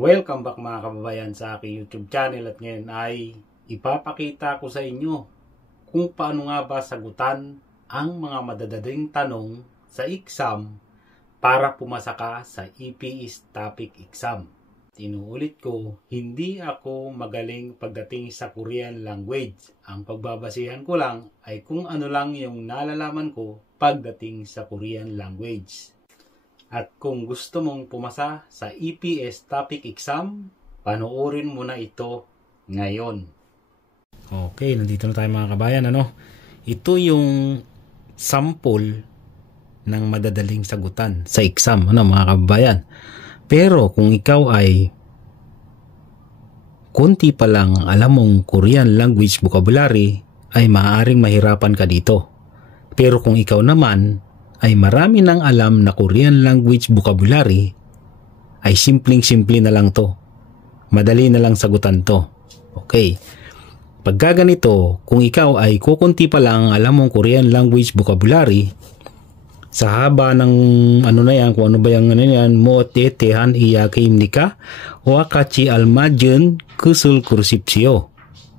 Welcome back mga kababayan sa aking YouTube channel, at ngayon ay ipapakita ko sa inyo kung paano nga ba sagutan ang mga madadading tanong sa exam para pumasa ka sa EPS topic exam. Inuulit ko, hindi ako magaling pagdating sa Korean language. Ang pagbabasihan ko lang ay kung ano lang yung nalalaman ko pagdating sa Korean language. At kung gusto mong pumasa sa EPS topic exam, panoorin mo na ito ngayon. Okay, nandito na tayo mga kabayan. Ito yung sample ng madadaling sagutan sa exam, mga kababayan. Pero kung ikaw ay konti pa lang alam mong Korean language vocabulary, ay maaaring mahirapan ka dito. Pero kung ikaw naman ay marami nang alam na Korean language vocabulary, ay simpleng-simple na lang to. Madali na lang sagutan to. Okay. Pagka ganito, kung ikaw ay kukunti pa lang alam mong Korean language vocabulary, sa haba ng kung ano ba yung mo te tehan iyakim nika o akachi almajun kusul kursipsyo.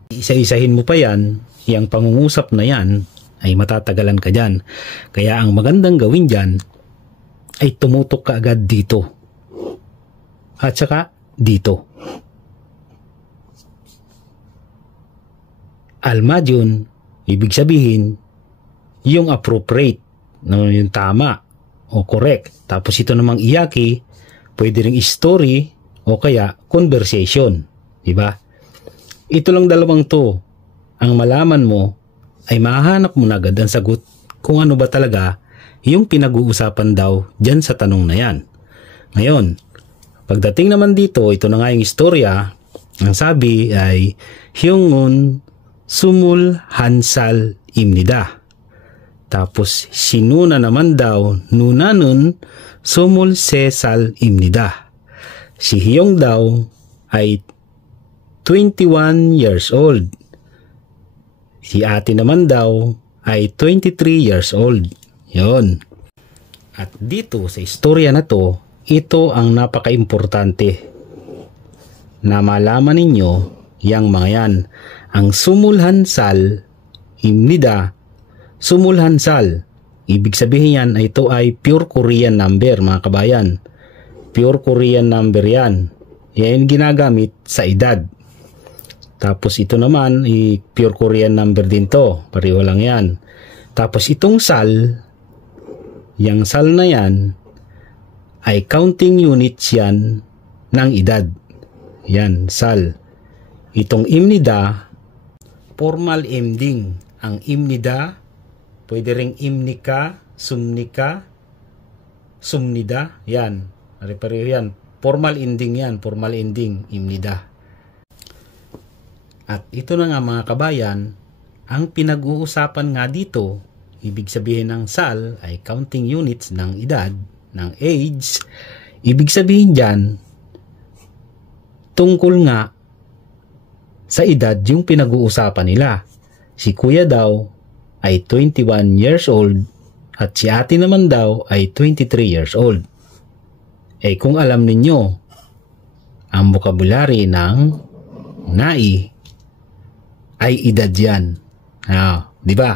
Isa-isahin mo pa yan, yung pangungusap na yan, ay matatagalan ka dyan. Kaya ang magandang gawin dyan ay tumutok ka agad dito. At saka dito. Almajun, ibig sabihin, yung appropriate, yung tama o correct. Tapos ito namang iyaki, pwede ring story o kaya conversation. Diba? Ito lang dalawang to. Ang malaman mo, ay mahanap mo na agad ang sagot kung ano ba talaga yung pinag-uusapan daw dyan sa tanong na yan. Ngayon, pagdating naman dito, ito na nga yung istorya. Ang sabi ay Hyungun sumul hansal imnida. Tapos sinuna naman daw nunanun sumul sesal imnida. Si Hyung daw ay 21 years old. Si ate naman daw ay 23 years old. Yon. At dito sa istorya na to, ito ang napaka-importante na malaman ninyo yang mga yan. Ang sumulhansal, imnida, sumulhansal. Ibig sabihin yan, ito ay pure Korean number mga kabayan. Pure Korean number yan. Yan ginagamit sa edad. Tapos ito naman, pure Korean number din to. Pareho lang yan. Tapos itong sal, yung sal na yan, ay counting units yan ng edad. Yan, sal. Itong imnida, formal ending. Ang imnida, pwede ring imnika, sumnika, sumnida. Yan, pareho yan. Formal ending yan, formal ending, imnida. At ito na nga mga kabayan, ang pinag-uusapan nga dito, ibig sabihin ng sal ay counting units ng edad, ng age. Ibig sabihin dyan, tungkol nga sa edad yung pinag-uusapan nila. Si kuya daw ay 21 years old at si ate naman daw ay 23 years old. Eh kung alam ninyo ang vocabulary ng nai, ay edad yan. Di ba?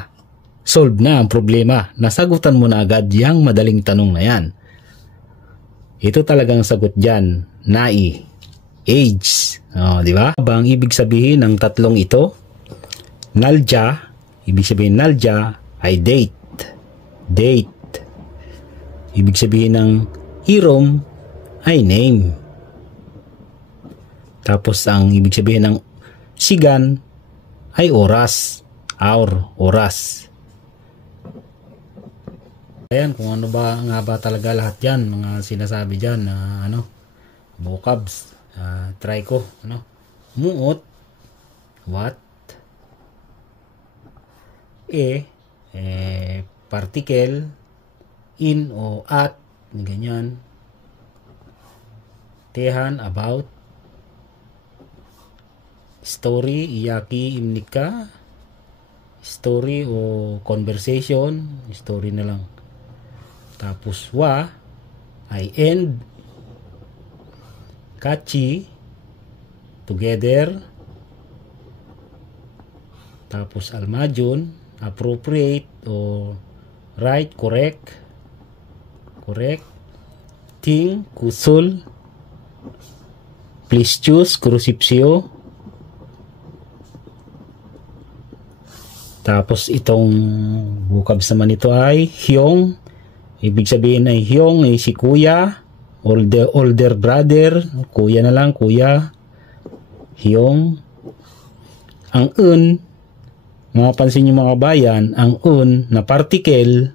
Solve na ang problema. Nasagutan mo na agad yung madaling tanong na yan. Ito talagang sagot dyan. Nai. Age. Di ba? Bang ibig sabihin ng tatlong ito? Nalja. Ibig sabihin nalja ay date. Date. Ibig sabihin ng irom ay name. Tapos ang ibig sabihin ng sigan ay oras, hour, oras. Ayan, kung ano ba nga ba talaga lahat yan, mga sinasabi dyan, vocabs. Try ko, muot, what, particle, in o at, ganyan, tehan, about, story, iyaki, imnika, story o conversation, story na lang. Tapos wa ay end, catchy, together, tapos almajon, appropriate o right, correct, ting, kusol, please choose, crucipsio. Tapos itong vocabs naman ito ay hyong. Ibig sabihin ay hyong ay si kuya, older brother, kuya na lang, kuya. Hyong. Ang un, mapapansin nyo mga bayan, ang un na particle,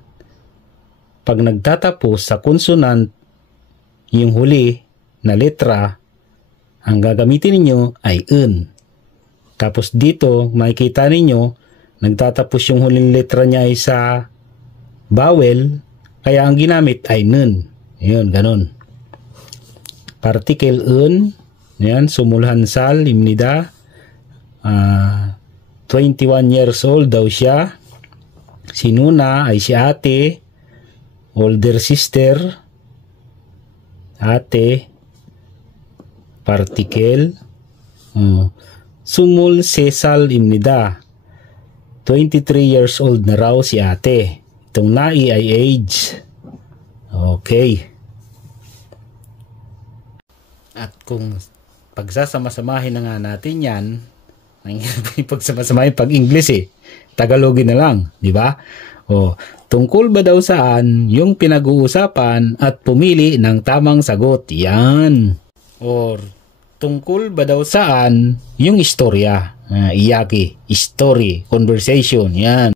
pag nagtatapos sa consonant, yung huli na letra, ang gagamitin ninyo ay un. Tapos dito, makikita ninyo, nagtatapos yung huling letra niya ay sa vowel, kaya ang ginamit ay nun. Yun, ganun. Particle un, yan, sumulhansal, imnida, 21 years old daw siya. Si Nuna ay si ate, older sister, ate, particle, sumul sesal imnida. 23 years old na raw si ate. Itong nai ay age. Okay. At kung pagsasama-samahin na nga natin yan, pagsama-samahin pag English Tagalogin na lang, di ba? Tungkol ba daw saan yung pinag-uusapan at pumili ng tamang sagot? Yan. Or tungkol ba daw saan yung istorya? Iyaki, story, conversation, yan.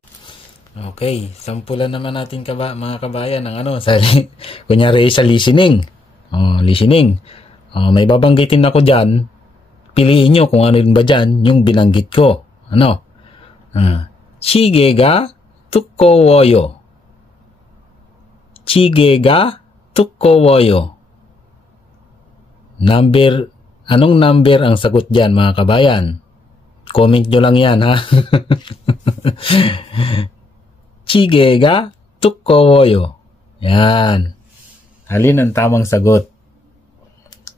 Okay, sampulan naman natin mga kabayan ng kunyari sa listening. Listening. May babanggitin ako dyan. Piliin nyo kung ano ba dyan yung binanggit ko. Chige tukko woyo. Chige tukko woyo. Anong number ang sagot dyan mga kabayan? Comment nyo lang yan, ha? Chige tukko woyo. Yan. Alin ang tamang sagot?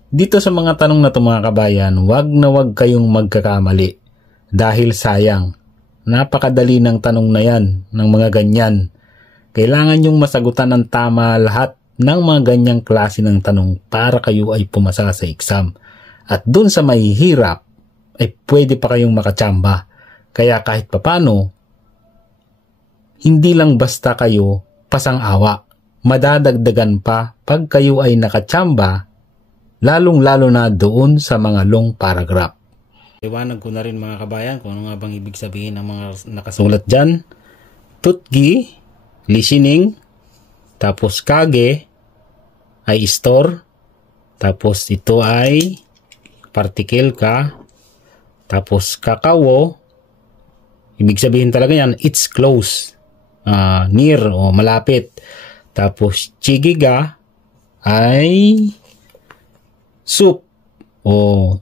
Dito sa mga tanong na ito mga kabayan, wag na wag kayong magkakamali. Dahil sayang. Napakadali ng tanong na yan, ng mga ganyan. Kailangan yung masagutan ng tama lahat ng mga ganyang klase ng tanong para kayo ay pumasa sa exam. At dun sa mahihirap, ay pwede pa kayong makachamba. Kaya kahit papano, hindi lang basta kayo pasang-awa. Madadagdagan pa pag kayo ay nakachamba, lalong-lalo na doon sa mga long paragraph. Iwanag ko na rin mga kabayan kung ano nga bang ibig sabihin ng mga nakasulat dyan. Tutgi, listening, tapos kage, ay store, tapos ito ay particle ka, tapos kakawo, ibig sabihin talaga yan, it's close, near o malapit. Tapos chigiga ay soup o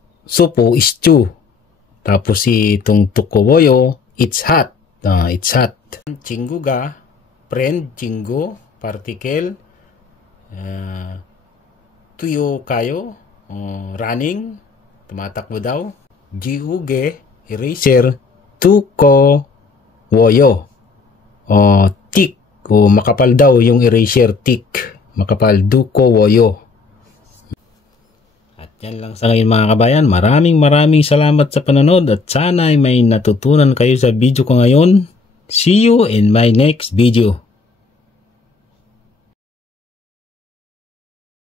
stew. Tapos itong tukoboyo, it's hot. It's hot. Chinguga, friend, chingo, particle, tuyo kayo, running, tumatakbo daw. Jiuge, eraser, tuko, woyo. Tik, makapal daw yung eraser, tik. Makapal, duko, woyo. At yan lang sa ngayon mga kabayan. Maraming salamat sa panonood at sana ay may natutunan kayo sa video ko ngayon. See you in my next video.